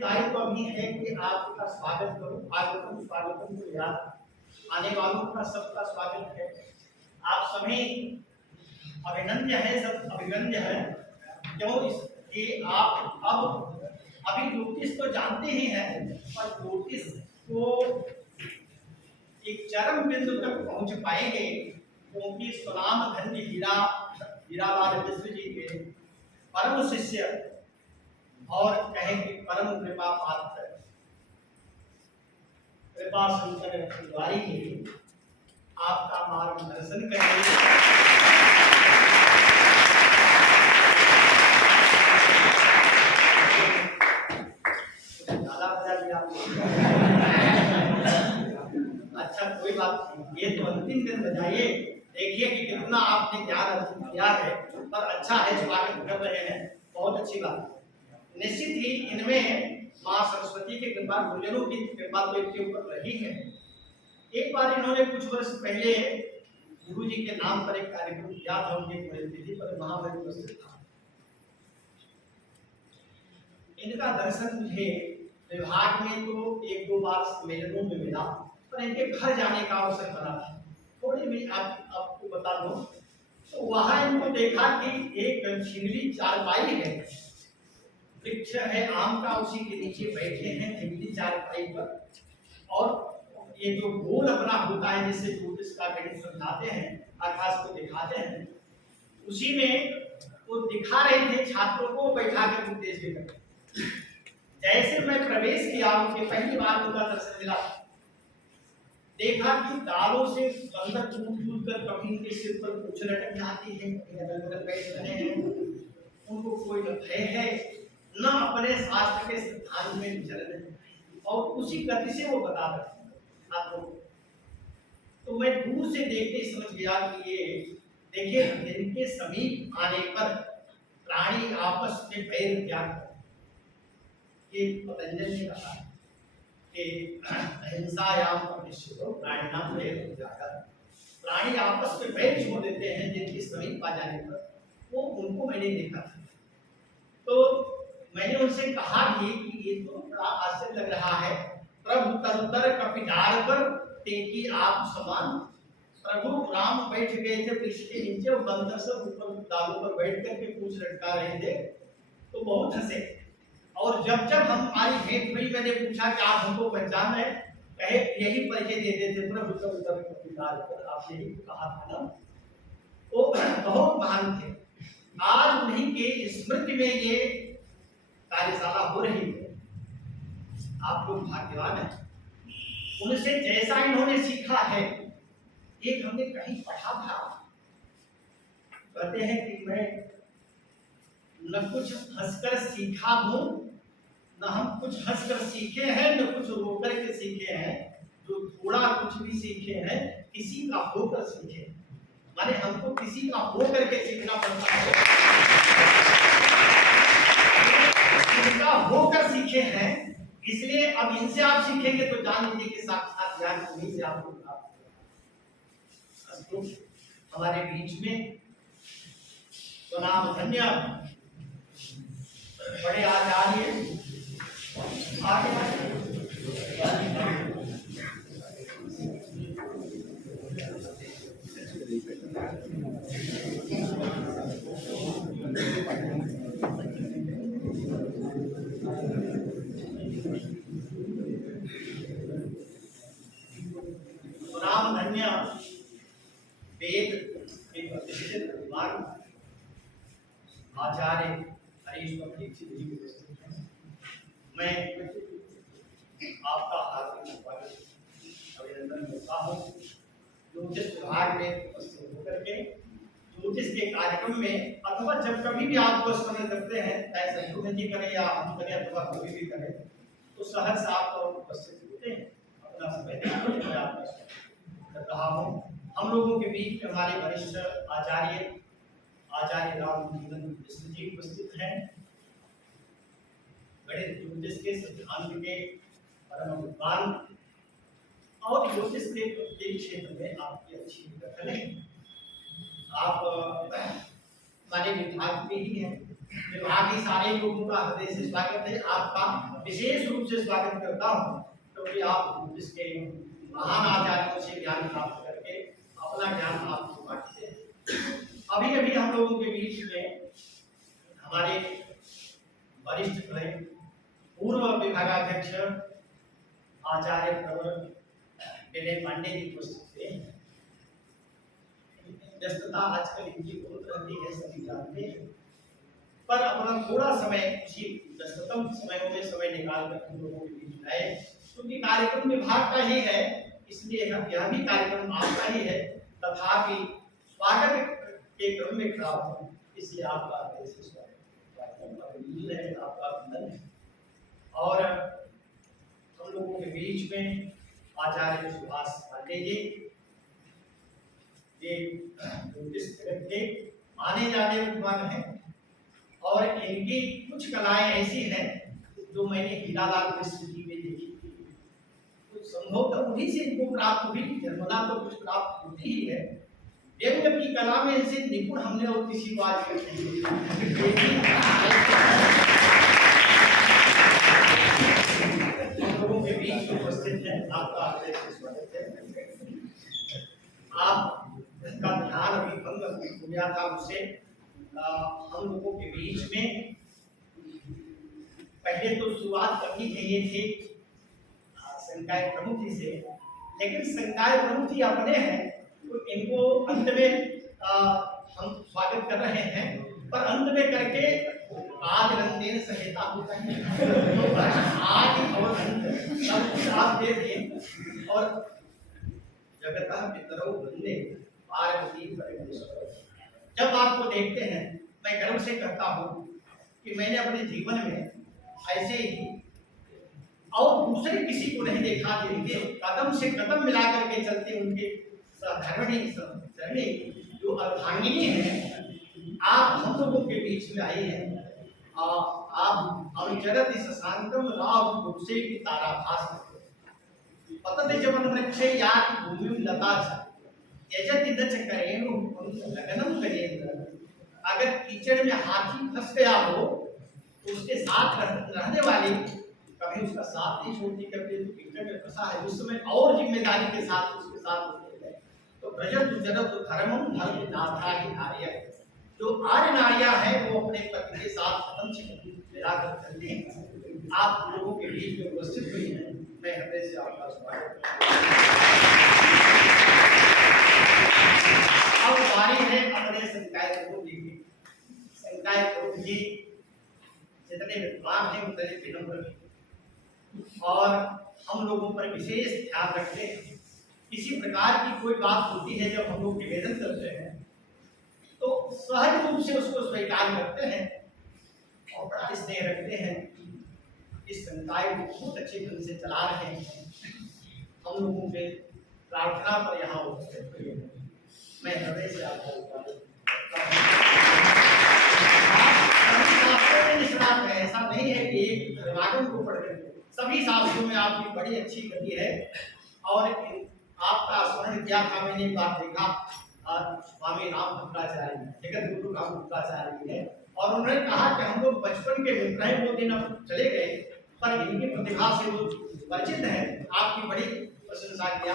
दायित्व अभी है कि आपका स्वागत करूं। स्वागतम स्वागतम तो याद आने वालों का सबका स्वागत है। आप सभी अभिनंदन है, सब अभिनंदन है। क्यों? इसलिए आप अब अभी ज्योतिष तो जानते ही हैं, पर ज्योतिष को एक चरम बिंदु तक पहुंच पाएंगे, क्योंकि सुनाम धन्य हीरालाल मिश्र जी के परम शिष्य और कहेंगे परम कृपा पात्र कृपा शंकर तिवारी के आपका मार्गदर्शन करेंगे। ज्यादा बजा दिया अच्छा, कोई बात नहीं, ये तो अंतिम दिन बजाइए। देखिए कि कितना आपने ज्ञान अर्जित किया है, पर अच्छा है, स्वागत कर रहे हैं, बहुत अच्छी बात है। निश्चित ही इनमें माँ सरस्वती की कृपा, गुरुजनों की कृपा तो इनके ऊपर रही है। एक बार इन्होंने कुछ वर्ष पहले गुरु जी के नाम पर एक कार्यक्रम किया था, उनकी पुण्यतिथि पर, वहां मैं उपस्थित था। इनका दर्शन मुझे विभाग में तो एक दो बार सम्मेलनों में मिला, पर इनके घर जाने का अवसर बना था। थोड़ी भी आपको बता दूं तो वहां इनको देखा कि एक छिगली चारपाई है, वृक्ष है आम का, उसी के नीचे बैठे हैं छिगली चारपाई पर, और ये जो गोल अपना होता है जिससे ज्योतिष का गणित समझाते हैं, आकाश को दिखाते हैं, उसी में वो दिखा रहे थे छात्रों को बैठा कर उपदेश देकर। जैसे मैं प्रवेश किया, उनके पहली बार उनका दर्शन मिला, देखा कि दालों से अंदर कूद कर कभी उनके सिर पर पूछ लटक जाती है, अगल-बगल बैठ रहे हैं, उनको कोई न भय है न अपने शास्त्र के सिद्धांत में विचलन है, और उसी गति से वो बता रहे हैं आपको। तो मैं दूर से देखते ही समझ गया कि ये देखिए, इनके समीप आने पर प्राणी आपस में वैर त्याग कर, ये पतंजलि ने कहा कि अहिंसायाम प्रतिष्ठितो प्राणिनाम वैर त्यागः। प्राणी आपस में वैर छोड़ देते हैं जिनके समीप आ जाने पर, वो उनको मैंने देखा था। तो मैंने उनसे कहा भी कि ये तो बड़ा आश्चर्य लग रहा है, प्रभु तरुतर कपिडार पर टेकी आप समान। प्रभु राम बैठ गए थे वृक्ष के नीचे, और बंदर सब ऊपर दालों पर बैठ करके पूछ लटका रहे थे, तो बहुत हंसे। और जब जब हमारी भेंट हुई, मैंने पूछा कि आप हमको पहचान रहे? कहे यही परिचय देते थे, प्रभु तरुतर कपिडार पर, आपने ही कहा था ना। वो बहुत महान थे। आज उन्हीं के स्मृति में ये कार्यशाला हो रही है। आप लोग भाग्यवान हैं, उनसे जैसा इन्होंने सीखा है। एक हमने कहीं पढ़ा था, कहते हैं कि मैं न कुछ हंसकर सीखा हूं, न हम कुछ हंसकर सीखे हैं, न कुछ रोकर के सीखे हैं। जो थोड़ा कुछ भी सीखे हैं, किसी का होकर सीखे। माने हमको किसी का होकर के सीखना पड़ता है, इनका होकर सीखे हैं। इसलिए अब इनसे आप सीखेंगे तो जान लीजिए कि साक्षात ज्ञान उन्हीं से आपको प्राप्त होगा। हमारे बीच में सुनाम धन्य बड़े आचार्य सुनाम धन्य वेद के प्रतिष्ठित विद्वान आचार्य हरीश दीक्षित जी की उपस्थिति में मैं आपका हार्दिक अभिनंदन करता हूँ। ज्योतिष विभाग में उपस्थित होकर के ज्योतिष के कार्यक्रम में, अथवा जब कभी भी आप स्मरण करते हैं, चाहे संशोधन जी करें या हम करें अथवा कोई भी करें, तो सहज से आप उपस्थित होते हैं, अपना समय देते हैं। आपका कर रहा हूँ। हम लोगों के बीच हमारे वरिष्ठ आचार्य राम मिश्र जी उपस्थित हैं, गणित ज्योतिष के सिद्धांत के परम विद्वान, और ज्योतिष के प्रत्येक क्षेत्र में आपकी अच्छी दखल है। आप हमारे विभाग के ही हैं, विभाग के सारे लोगों का हृदय से स्वागत है। आपका विशेष रूप से स्वागत करता हूँ, क्योंकि आप इसके महान आचार्यों से ज्ञान प्राप्त करके अपना ज्ञान आपको बांटते हैं। अभी अभी हम लोगों के बीच में हमारे वरिष्ठ रहे पूर्व विभागाध्यक्ष आचार्य प्रवर विनय पांडे जी उपस्थित थे। व्यस्तता आजकल इनकी बहुत रहती है, सभी जानते हैं, पर अपना थोड़ा समय उसी व्यस्ततम समयों में समय निकाल कर हम लोगों के बीच आए, क्योंकि कार्यक्रम विभाग का ही है, इसलिए यह भी कार्यक्रम आपका ही है। तथापि स्वागत के क्रम में खड़ा हूँ, इसलिए आपका आपका अभिनंदन है। और हम लोगों के बीच में आचार्य सुभाष पांडे जी, ये ज्योतिष जगत के माने जाने विद्वान हैं, और इनकी कुछ कलाएं ऐसी हैं जो मैंने हीरालाल मिश्र जी में देखी थी। कुछ संभवतः उन्हीं से इनको प्राप्त हुई, जन्मना तो कुछ प्राप्त होती ही है। व्यंग्य की कला में इनसे निपुण हमने और किसी बात करते हम लोगों के बीच में उपस्थित है। आपका स्वागत है। आपका ध्यान अभी भंग हो गया था मुझसे। हम लोगों के बीच में पहले तो शुरुआत करनी चाहिए थी संकाय प्रमुख जी से, लेकिन संकाय प्रमुख जी अपने हैं तो इनको अंत में हम स्वागत कर रहे हैं, पर अंत में करके आज रंगेन संहिता होता है तो आज और सब कुछ आप दे दें। और जगतः पितरौ वंदे पार्वती परमेश्वर, जब आपको देखते हैं मैं गर्व से कहता हूँ कि मैंने अपने जीवन में ऐसे ही और दूसरे किसी को नहीं देखा जिनके कदम से कदम मिला करके चलते उनके धर्मी जो अर्धांगिनी है। आप हम लोगों के बीच में आई हैं। आप अविचरति शशांकम राव गुरुसे की ताराभास पतते जवन वृक्षे याति भूमि लता यजति दच करेणु लगनम करेंद्र। अगर कीचड़ में हाथी फंस गया हो तो उसके साथ रहने वाली कभी उसका साथ नहीं छोड़ती, कभी तो कीचड़ में फंसा है उस समय और जिम्मेदारी के साथ उसके साथ होते हैं। तो ब्रजत जगत धर्मम धर्म नाथा ही नार्य, जो आर्य नारिया है वो अपने पति के साथ कदम से मिला कर चलते हैं। आप लोगों के बीच में उपस्थित हुई हैं, मैं हृदय से आपका स्वागत करता हूं। अब बारी है अपने संकाय प्रमुख जी की। संकाय प्रमुख जी जितने विद्वान हैं उतने विनम्र हैं और हम लोगों पर विशेष ध्यान रखते हैं। किसी प्रकार की कोई बात होती है जब हम लोग निवेदन करते हैं तो सहज रूप से उसको स्वीकार करते हैं और बड़ा स्नेह रखते हैं। इस संकाय को बहुत अच्छे ढंग से चला रहे हैं। हम लोगों के प्रार्थना पर यहाँ उपस्थित हुए हैं, मैं हृदय से आपको निष्णात है। ऐसा नहीं है कि एक धर्मागम को पढ़ कर, सभी शास्त्रों में आपकी बड़ी अच्छी गति है। और आपका स्मरण किया था मैंने एक बार देखा, स्वामी राम भद्राचार्य जगत गुरु राम भद्राचार्य है, और उन्होंने कहा कि हम लोग बचपन के मित्र हैं, वो दिन अब चले गए, पर इनकी प्रतिभा से वो परिचित है। आपकी बड़ी प्रशंसा किया।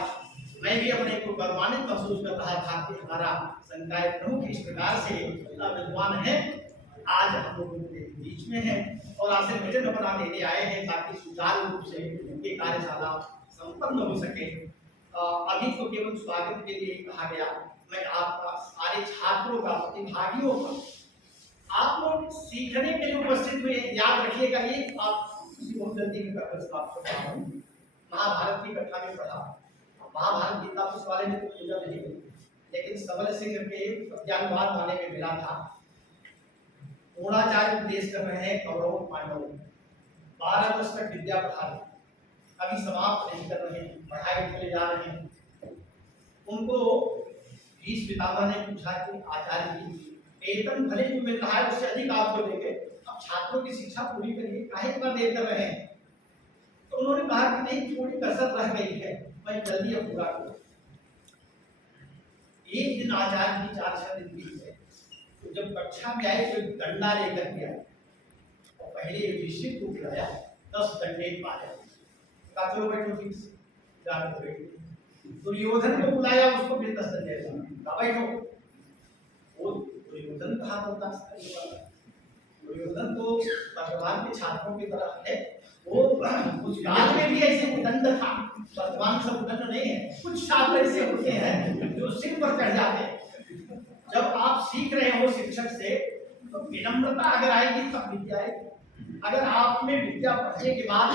मैं भी अपने को गौरवान्वित महसूस कर रहा था कि हमारा संकाय प्रमुख इस प्रकार से विद्वान है, आज हम लोगों के बीच में है और आशीर्वचन बना देने आए हैं ताकि सुचारू रूप से ये कार्यशाला संपन्न हो सके। अभी तो केवल स्वागत के लिए कहा गया। मैं आपका सारे छात्रों का, प्रतिभागियों का, आप लोग सीखने के लिए उपस्थित हुए, याद रखिएगा। ये आप बहुत जल्दी महाभारत की कथा में पढ़ा, महाभारत गीता पुस्तक वाले ने तो पूजा नहीं की, लेकिन सबल सिंह के पद्यानुवाद वाले में मिला था। द्रोणाचार्य उपदेश कर रहे हैं कौरवों पांडवों, 12 वर्ष तक विद्या पढ़ा, अभी समाप्त नहीं कर रहे हैं, पढ़ाई चले जा रहे हैं। उनको भीष्म पितामह ने पूछा कि आचार्य जी, वेतन भले जो मिल रहा है उससे अधिक आपको देंगे, अब छात्रों की शिक्षा पूरी करिए, काहे इतना देर कर रहे हैं। तो उन्होंने कहा कि नहीं, थोड़ी कसर रह गई है, मैं जल्दी अब पूरा करूँ। एक दिन आचार्य जी 4-6 दिन बीत गए, तो जब कक्षा में आए तो एक डंडा लेकर के आए और पहले युधिष्ठिर को बुलाया, 10 डंडे मारे। कहा चलो बैठो ठीक से, जाकर बैठे। दुर्योधन को बुलाया, उसको भी 10 डंडे मारे। कहा बैठो। वो दुर्योधन कहाँ बर्दाश्त करने वाला? दुर्योधन तो भगवान के छात्रों की तरह है। वो उस काल में भी ऐसे उदंड था, वर्तमान सब उदंड नहीं है। कुछ छात्र ऐसे होते हैं जो सिर पर चढ़ जाते हैं। जब आप सीख रहे हो शिक्षक से तो विनम्रता अगर आएगी तब विद्या आएगी। अगर आप में विद्या पढ़ने के बाद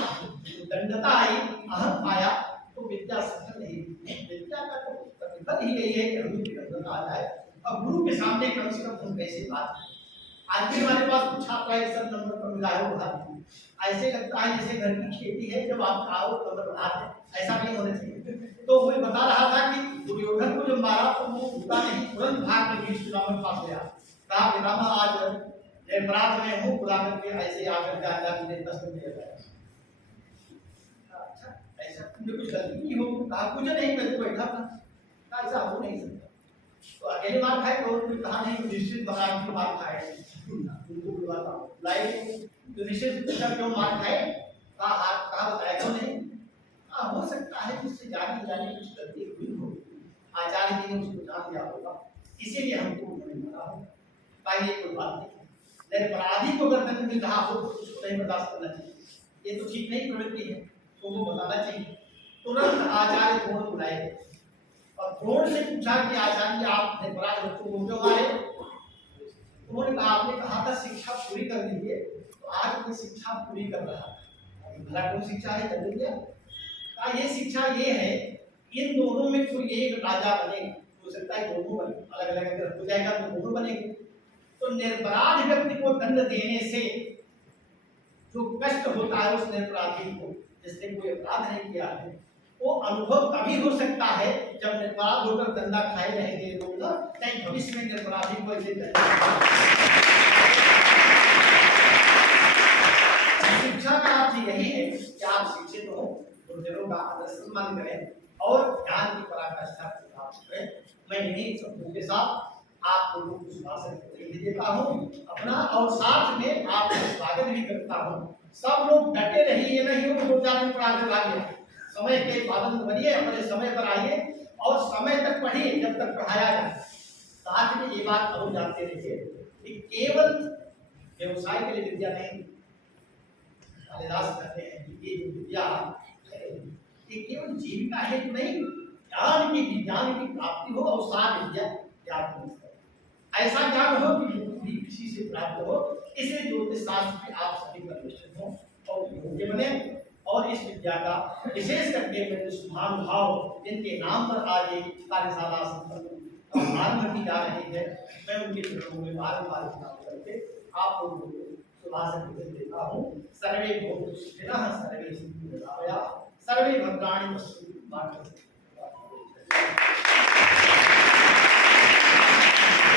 दंडता आई, अहम आया, तो विद्या सफल नहीं। विद्या का तो प्रतिफल ही यही है कि हमें विनम्रता आ जाए और गुरु के सामने कम से कम हम कैसे बात करें। आज भी हमारे पास कुछ छात्र है सब नंबर पर मिला है, वो ऐसे लगता है जैसे घर की खेती है, जब आप आओ नंबर बढ़ाते, ऐसा नहीं होना चाहिए। तो वो बता रहा था कि दुर्योधन को जब मारा तो वो उठा नहीं, तुरंत भाग के पितामह के पास गया। कहा पितामह आज अपराध में हूँ, बुला करके ऐसे आकर के आजा मुझे 10 दिन दे गया। अच्छा ऐसा तुमने कुछ गलती की हो? कहा कुछ नहीं, मैं तो बैठा था। ऐसा हो नहीं सकता। तो अकेले मार खाए तो कोई कहा नहीं, निश्चित बगान की मार खाए। उनको बुलाता हूँ, लाइक तो निश्चित क्यों मार खाए? कहा बताया क्यों नहीं? हो सकता है उससे जाने जाने कुछ गलती हुई हो, आचार्य जी ने उसको जान दिया होगा, इसीलिए हमको उन्होंने मारा हो। ये कोई बात नहीं। लेकिन अपराधी को अगर दंड मिल रहा हो तो उसको नहीं बर्दाश्त करना चाहिए, ये तो ठीक नहीं प्रवृत्ति है, तो वो बताना चाहिए। तुरंत आचार्य द्रोण बुलाए और द्रोण से पूछा कि आचार्य आप अपराध बच्चों को क्यों मारे? उन्होंने कहा आपने कहा था शिक्षा पूरी कर दीजिए, तो आज मैं शिक्षा पूरी कर रहा था। भला कौन शिक्षा है कर दीजिए? ये शिक्षा ये है, इन दोनों में कोई एक राजा बने, हो सकता है दोनों बने, अलग अलग अगर हो जाएगा तो दोनों बनेंगे। तो निरपराध व्यक्ति को दंड देने से जो कष्ट होता है उस निरपराधी को, जिसने कोई अपराध नहीं किया है, वो अनुभव तभी हो सकता है जब निरपराध होकर दंडा खाए रहेंगे लोग, नहीं भविष्य में निरपराधी को ऐसे शिक्षा का अर्थ यही है कि आप शिक्षित हो, गुरुजनों का आदर सम्मान करें और ज्ञान की पराकाष्ठा प्राप्त करें। मैं इन्हीं शब्दों के साथ आप लोगों को सुभाषण देता हूँ अपना, और साथ में आपका स्वागत भी करता हूँ। सब लोग डटे रहिए, ये नहीं हो तो जाने पर आगे भागे। समय के पाबंद बनिए, अपने समय पर आइए और समय तक पढ़िए जब तक पढ़ाया जाए। साथ में ये बात और जानते रहिए कि केवल व्यवसाय के लिए विद्या नहीं, कालिदास कहते हैं कि ये जो विद्या ये केवल जीविका हेतु नहीं, ज्ञान की प्राप्ति हो और साथ विद्या ज्ञान हो, ऐसा ज्ञान हो कि मुक्ति किसी से प्राप्त हो। इसलिए ज्योतिष शास्त्र में आप सभी प्रतिष्ठित हो और योग्य बने, और इस विद्या का विशेष करके मेरे महानुभाव जिनके नाम पर आज एक कार्यशाला संपन्न आरंभ की जा रही है, मैं उनके चरणों में बार-बार प्रणाम करके आप लोगों को सुभाषण देता हूँ। सर्वे भवन्तु सुखिनः, सर्वे सन्तु निरामयाः, सर्वे भद्राणि पश्यन्तु मा कश्चित्